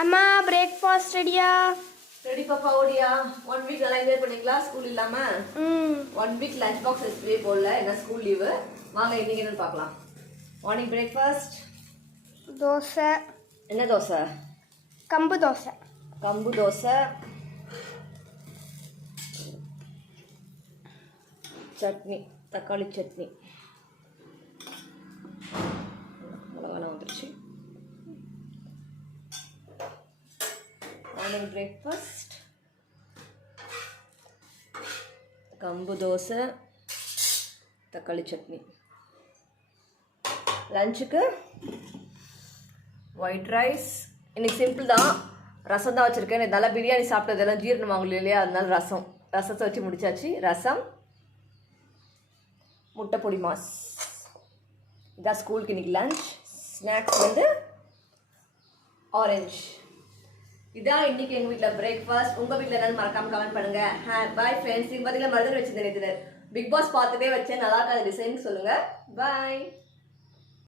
அம்மா பிரேக்ஃபாஸ்ட் ரெடியா? ரெடி பாப்பா ஓடியா? 1 வீக் நல்லா என்ஜாய் பண்ணீங்களா ஸ்கூல் இல்லாம? 1 வீக் லஞ்ச் பாக்ஸ் ரெசிபியே போடல, என்ன ஸ்கூல் லீவு. வாங்க இன்னைக்கு என்னன்னு பார்க்கலாம். Morning breakfast dosa. என்ன தோசை? கம்பு தோசை. கம்பு தோசை, சட்னி, தக்காளி சட்னி. மிளகாலாம் வந்துருச்சு. மார்னிங் பிரேக்ஃபாஸ்ட் கம்பு தோசை, தக்காளி சட்னி. லஞ்சுக்கு ஒயிட் ரைஸ். இன்னைக்கு சிம்பிள் தான், ரசம் தான் வச்சுருக்கேன். நல்லா பிரியாணி சாப்பிட்டதெல்லாம் ஜீரணம் ஆகல இல்லையா, அதனால ரசத்தை வச்சு முடிச்சாச்சு. ரசம், முட்டை பொடி மாஸ். இதான் ஸ்கூலுக்கு இன்னைக்கு லஞ்ச். ஸ்நாக்ஸ் வந்து ஆரஞ்சு. இதான் இன்னைக்கு எங்கள் வீட்டில் பிரேக்ஃபாஸ்ட். உங்கள் வீட்டில் என்னன்னு மறக்காம கமெண்ட் பண்ணுங்க. Bye friends. பார்த்தீங்கன்னா மருதன் வச்சிருந்தேன் நேற்று. பிக் பாஸ் பார்த்துட்டே வச்சேன், நல்லா இருக்காது டிசைன் சொல்லுங்கள். பாய்.